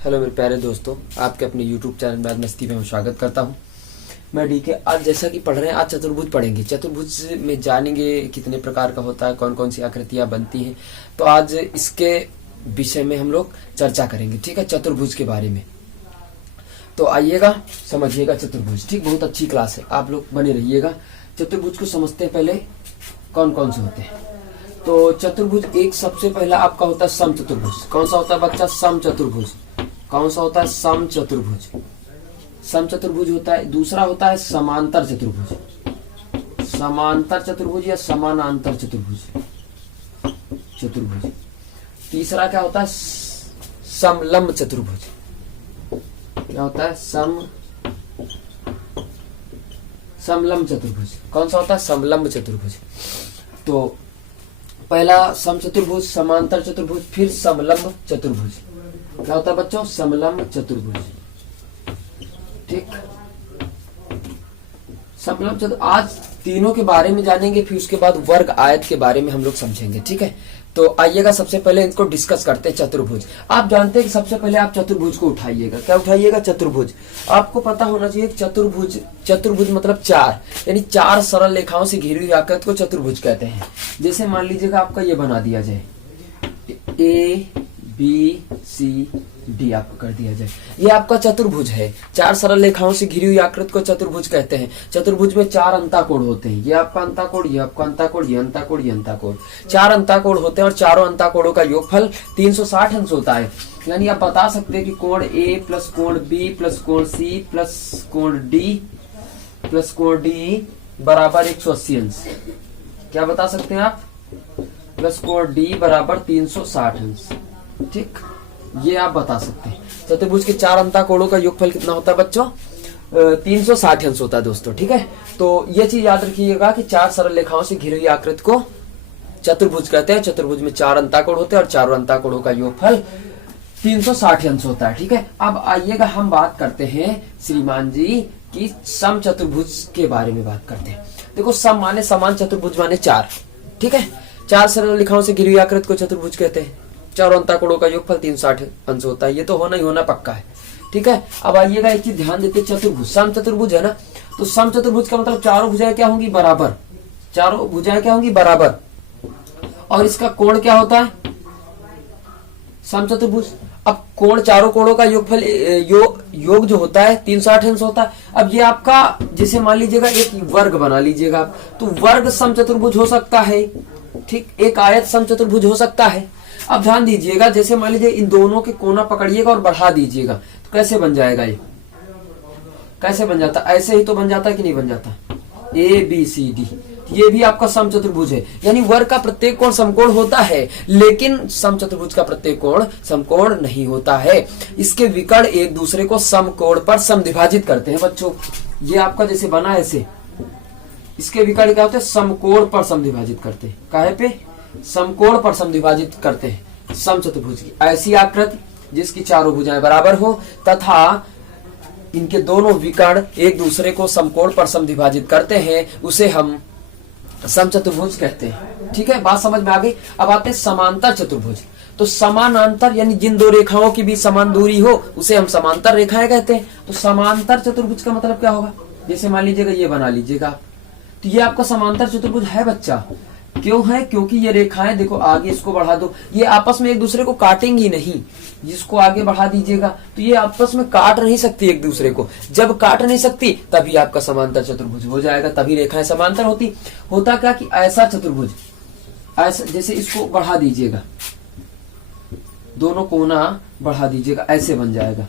Hello मेरे प्यारे दोस्तों, आपके अपने YouTube चैनल मैथ मस्ती में स्वागत करता हूं। मैं डीके। आज जैसा कि पढ़ रहे हैं, आज चतुर्भुज पढ़ेंगे। चतुर्भुज में जानेंगे कितने प्रकार का होता है, कौन कौन सी आकृतियां बनती हैं। तो आज इसके विषय में हम लोग चर्चा करेंगे, ठीक है, चतुर्भुज के बारे में। तो आइएगा, समझिएगा चतुर्भुज। ठीक, बहुत अच्छी क्लास है, आप लोग बने रहिएगा। चतुर्भुज को समझते हैं पहले कौन कौन से होते हैं। तो चतुर्भुज एक सबसे पहला आपका होता है सम चतुर्भुज। कौन सा होता है बच्चा? सम चतुर्भुज। कौन सा होता है? सम चतुर्भुज। सम चतुर्भुज होता है। दूसरा होता है समांतर चतुर्भुज। समांतर चतुर्भुज या समानांतर चतुर्भुज। चतुर्भुज। तीसरा क्या होता है? समलंब चतुर्भुज। क्या होता है? समलंब चतुर्भुज। कौन सा होता है? समलंब चतुर्भुज। तो पहला सम चतुर्भुज, समांतर चतुर्भुज, फिर समलंब चतुर्भुज। क्या होता है बच्चों? समलंब चतुर्भुज। ठीक, समलंब चतुर्भुज। आज तीनों के बारे में जानेंगे, फिर उसके बाद वर्ग आयत के बारे में हम लोग समझेंगे। ठीक है, तो आइएगा, सबसे पहले इनको डिस्कस करते हैं। चतुर्भुज। आप जानते हैं कि सबसे पहले आप चतुर्भुज को उठाइएगा। क्या उठाइएगा? चतुर्भुज। आपको पता होना चाहिए चतुर्भुज। चतुर्भुज मतलब चार, यानी चार सरल रेखाओं से घिरी हुई आकृति को चतुर्भुज कहते हैं। जैसे मान लीजिएगा आपका ये बना दिया जाए, ए बी सी डी आपको कर दिया जाए, ये आपका चतुर्भुज है। चार सरल रेखाओं से घिरी हुई आकृति को चतुर्भुज कहते हैं। चतुर्भुज में चार अंताकोण होते हैं। ये आपका अंताकोण, ये आपका अंताकोण, ये अंताकोण, ये अंताकोण। चार अंताकोण होते हैं और चारों अंताकोणों का योगफल 360 अंश होता है। यानी आप बता सकते हैं कि कोण ए प्लस कोण बी प्लस कोण सी प्लस कोण डी बराबर 180 अंश। क्या बता सकते हैं आप? प्लस कोण डी बराबर 360 अंश। ठीक, ये आप बता सकते हैं। चतुर्भुज के चार अंताकोणों का योगफल कितना होता है बच्चों? 360 अंश होता है दोस्तों। ठीक है, तो ये चीज याद रखिएगा कि चार सरल रेखाओं से घिरी हुई आकृति को चतुर्भुज कहते हैं। चतुर्भुज में चार अंताकोण होते हैं और चारों अंताकोणों का योगफल 360 अंश होता है। ठीक है, अब आइएगा हम बात करते हैं श्रीमान जी की सम चतुर्भुज के बारे में बात करते हैं। देखो, सम माने समान, चतुर्भुज माने चार। ठीक है, चार सरल रेखाओं से घिरी हुई आकृति को चतुर्भुज कहते हैं। चारों अंताकोणों का योगफल 360 अंश होता है। ये तो होना ही होना पक्का है। ठीक है, अब आइएगा एक चीज ध्यान देते, चतुर्भुज सम चतुर्भुज है ना, तो सम चतुर्भुज का मतलब चारों भुजाएं क्या होंगी? बराबर। चारों भुजाएं क्या होंगी? बराबर। और इसका कोण क्या होता है? सम चतुर्भुज। अब कोण, चारों कोणों का योगफल योग जो होता है 360 अंश होता है। अब ये आपका, जैसे मान लीजिएगा एक वर्ग बना लीजिएगा आप, तो वर्ग सम चतुर्भुज हो सकता है। ठीक, एक आयत सम चतुर्भुज हो सकता है। अब ध्यान दीजिएगा, जैसे मान लीजिए इन दोनों के कोना पकड़िएगा और बढ़ा दीजिएगा, तो कैसे बन जाएगा? ये कैसे बन जाता? ऐसे ही तो बन जाता है कि नहीं बन जाता? ए बी सी डी, ये भी आपका सम चतुर्भुज है। यानी वर्ग का प्रत्येक कोण समकोण होता है, लेकिन सम चतुर्भुज का प्रत्येक कोण समकोण नहीं होता है। इसके विकर्ण एक दूसरे को समकोण पर समद्विभाजित करते हैं बच्चों। ये आपका जैसे बना ऐसे, इसके विकर्ण क्या होते हैं? समकोण पर समद्विभाजित करते हैं। काहे पे? समकोण पर समद्विभाजित करते हैं। सम चतुर्भुज की ऐसी आकृति जिसकी चारों भुजाएं बराबर हो तथा इनके दोनों विकर्ण एक दूसरे को समकोण पर समद्विभाजित करते हैं, उसे हम सम चतुर्भुज कहते हैं। ठीक है, बात समझ में आ गई। अब आते हैं समांतर चतुर्भुज। तो समानांतर यानी जिन दो रेखाओं की भी समान दूरी हो उसे हम समांतर रेखाएं कहते हैं। तो समांतर चतुर्भुज का मतलब क्या होगा? जैसे मान लीजिएगा ये बना लीजिएगा, तो ये आपका समांतर चतुर्भुज है बच्चा। क्यों है? क्योंकि ये रेखाएं देखो, आगे इसको बढ़ा दो, ये आपस में एक दूसरे को काटेंगी नहीं। जिसको आगे बढ़ा दीजिएगा तो ये आपस में काट नहीं सकती एक दूसरे को। जब काट नहीं सकती तभी आपका समांतर चतुर्भुज हो जाएगा, तभी रेखाएं समांतर होती। होता क्या कि ऐसा चतुर्भुज, ऐसा जैसे इसको बढ़ा दीजिएगा, दोनों कोना बढ़ा दीजिएगा, ऐसे बन जाएगा।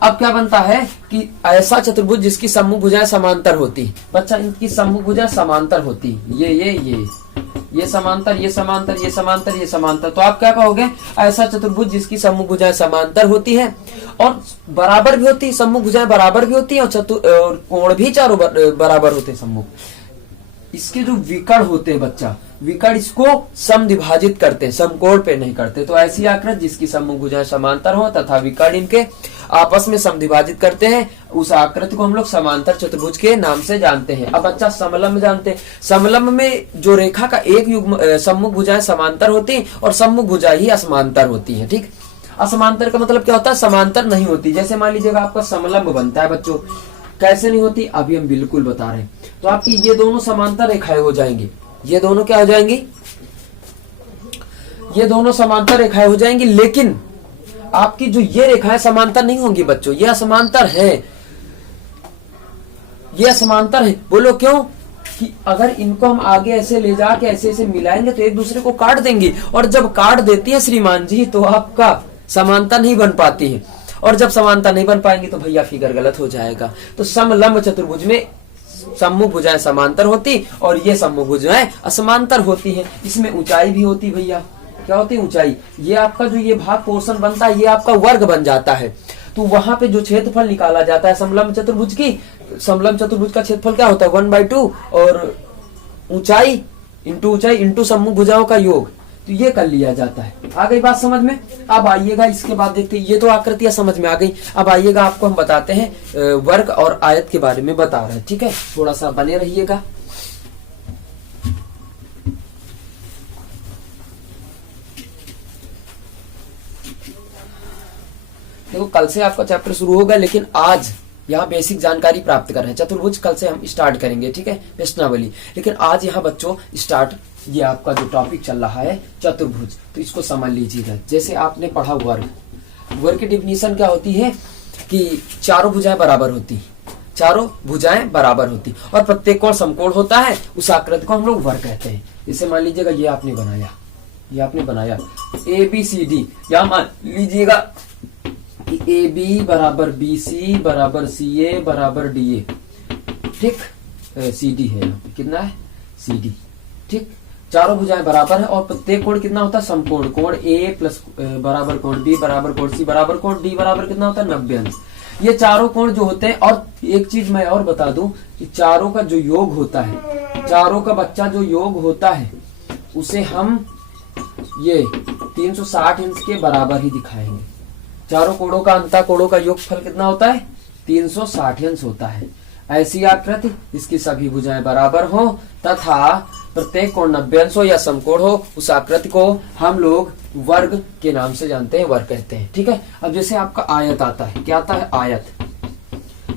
अब क्या बनता है कि ऐसा चतुर्भुज जिसकी सम्मुख भुजाएं समांतर होती। बच्चा, इनकी सम्मुख भुजाएं समांतर होती। ये समांतर, ये समांतर, ये समांतर, ये समांतर। तो आप क्या कहोगे? ऐसा चतुर्भुज जिसकी सम्मुख भुजाएं समांतर होती है और बराबर भी होती है। सम्मुख भुजाएं बराबर भी होती है और कोण भी चारों बराबर होते हैं सम्मुख। इसके जो विकर्ण होते हैं बच्चा, विकर्ण इसको समद्विभाजित करते हैं, समकोण पे नहीं करते। तो ऐसी आकृति जिसकी सम्मुख भुजाएं समांतर हो तथा विकर्ण इनके आपस में समद्विभाजित करते हैं, उस आकृति को हम लोग समांतर चतुर्भुज के नाम से जानते हैं। अब बच्चा समलंब जानते हैं। समलंब में जो रेखा का एक युग्म सम्मुख भुजाएं समांतर होती हैं और सम्मुख भुजाएं ही असमांतर होती हैं। ठीक, असमांतर का मतलब क्या होता है, समांतर नहीं होती। जैसे मान लीजिएगा आपका समलंब बनता है बच्चों, कैसे नहीं होती अभी हम बिल्कुल बता रहे हैं। तो आपकी ये दोनों समांतर रेखाएं हो जाएंगी, ये दोनों क्या हो जाएंगी, ये दोनों समांतर रेखाएं हो जाएंगी। लेकिन आपकी जो ये रेखाएं समांतर नहीं होंगी बच्चों, ये असमांतर है, ये असमांतर है। बोलो क्यों, कि अगर इनको हम आगे ऐसे ले जाके ऐसे ऐसे मिलाएंगे तो एक दूसरे को काट देंगी, और जब काट देती है श्रीमान जी तो आपका समांतर नहीं बन पाती है, और जब समानता नहीं बन पाएंगी तो भैया फिगर गलत हो जाएगा। तो समलंब चतुर्भुज में सम्मुख भुजाएं समांतर होती और ये सम्मुख भुजाएं असमांतर होती है। इसमें ऊंचाई भी होती भैया, क्या होती है ऊंचाई। ये आपका जो ये भाग पोर्शन बनता है ये आपका वर्ग बन जाता है। तो वहां पे जो क्षेत्रफल निकाला जाता है समलंब चतुर्भुज की, समलंब चतुर्भुज का क्षेत्रफल क्या होता है 1/2 और ऊंचाई इंटू सम्मुख भुजाओं का योग, तो ये कर लिया जाता है। आ गई बात समझ में। अब आइएगा इसके बाद देखते हैं, ये तो आकृतियां समझ में आ गई। अब आइएगा आपको हम बताते हैं वर्ग और आयत के बारे में बता रहे हैं, ठीक है, थोड़ा सा बने रहिएगा। देखो कल से आपका चैप्टर शुरू होगा, लेकिन आज यहाँ बेसिक जानकारी प्राप्त कर रहे हैं। चतुर्भुज कल से हम स्टार्ट करेंगे, ठीक है, प्रश्नावली। लेकिन आज यहाँ बच्चों स्टार्ट, ये आपका जो टॉपिक चल रहा है चतुर्भुज, तो इसको समझ लीजिएगा। जैसे आपने पढ़ा वर्ग, वर्ग की डिफिनीशन क्या होती है कि चारों भुजाएं बराबर होती, चारों भुजाएं बराबर होती और प्रत्येक कोण समकोण होता है, उस आकृति को हम लोग वर्ग कहते हैं। जैसे मान लीजिएगा ये आपने बनाया, ये आपने बनाया ABCD, या मान लीजिएगा AB बराबर BC बराबर CA बराबर DA, ठीक, CD है यहाँ पे, कितना है CD, ठीक। चारों भुजाएं बराबर है और प्रत्येक कोण कितना होता है समकोण, कोण A प्लस बराबर कोण B बराबर कोण C बराबर कोण D बराबर कितना होता है 90 अंश। ये चारों कोण जो होते हैं, और एक चीज मैं और बता दूं कि चारों का जो योग होता है, चारों का बच्चा जो योग होता है उसे हम ये 360 अंश के बराबर ही दिखाएंगे। चारों कोणों का अंतः कोणों का योगफल कितना होता है 360 अंश होता है। ऐसी आकृति जिसकी सभी भुजाएं बराबर हो तथा प्रत्येक कोण 90 अंश हो या समकोण हो, उस आकृति को हम लोग वर्ग के नाम से जानते हैं, वर्ग कहते हैं, ठीक है। अब जैसे आपका आयत आता है, क्या आता है आयत,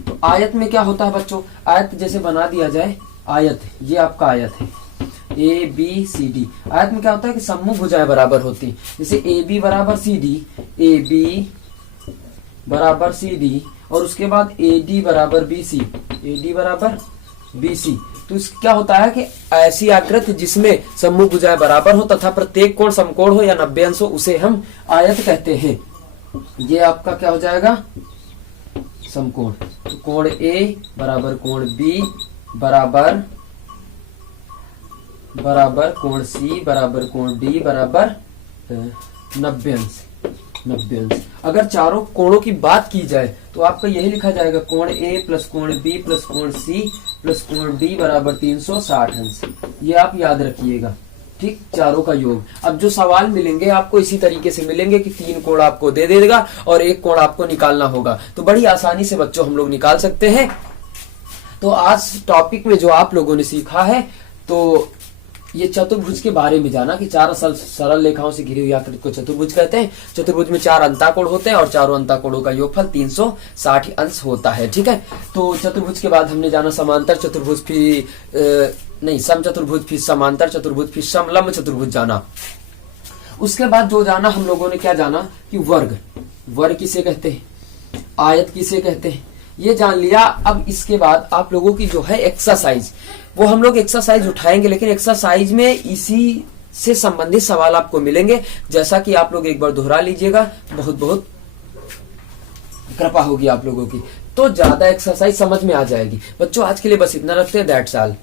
तो आयत में क्या होता है बच्चों, आयत जैसे बना दिया जाए, आयत ये आपका आयत है ABCD। आयत में क्या होता है कि सम्मुख भुजाएं बराबर होती, जैसे AB बराबर CD, AB बराबर CD और उसके बाद AD बराबर BC, AD बराबर BC। तो इस क्या होता है कि ऐसी आकृति जिसमें सम्मुख भुजाएं बराबर हो तथा प्रत्येक कोण समकोण हो या 90 अंश हो, उसे हम आयत कहते हैं। ये आपका क्या हो जाएगा समकोण। तो कोण A बराबर कोण B बराबर कोण C बराबर कोण D बराबर 90 अंश, 90 अंश। अगर चारों कोणों की बात की जाए तो आपका यही लिखा जाएगा कोण A प्लस कोण B प्लस कोण C प्लस कोण D बराबर 360 अंश। ये आप याद रखिएगा, ठीक, चारों का योग। अब जो सवाल मिलेंगे आपको इसी तरीके से मिलेंगे कि 3 कोण आपको दे देगा और 1 कोण आपको निकालना होगा, तो बड़ी आसानी से बच्चों हम लोग निकाल सकते हैं। तो आज टॉपिक में जो आप लोगों ने सीखा है, तो ये चतुर्भुज के बारे में जाना कि चार सरल रेखाओं से घिरी हुई आकृति को चतुर्भुज कहते हैं। चतुर्भुज में 4 अंताकोण होते हैं और चारों अंताकोणों का योगफल 360 अंश होता है, ठीक है। तो चतुर्भुज के बाद हमने जाना समांतर चतुर्भुज, फिर नहीं समचतुर्भुज, फिर समांतर चतुर्भुज, फिर समलंब चतुर्भुज जाना। उसके बाद जो जाना हम लोगों ने क्या जाना कि वर्ग, वर्ग किसे कहते हैं, आयत किसे कहते हैं, ये जान लिया। अब इसके बाद आप लोगों की जो है एक्सरसाइज, वो हम लोग एक्सरसाइज उठाएंगे, लेकिन एक्सरसाइज में इसी से संबंधित सवाल आपको मिलेंगे, जैसा कि आप लोग एक बार दोहरा लीजिएगा, बहुत बहुत कृपा होगी आप लोगों की, तो ज्यादा एक्सरसाइज समझ में आ जाएगी। बच्चों आज के लिए बस इतना रखते हैं, दैट्स ऑल।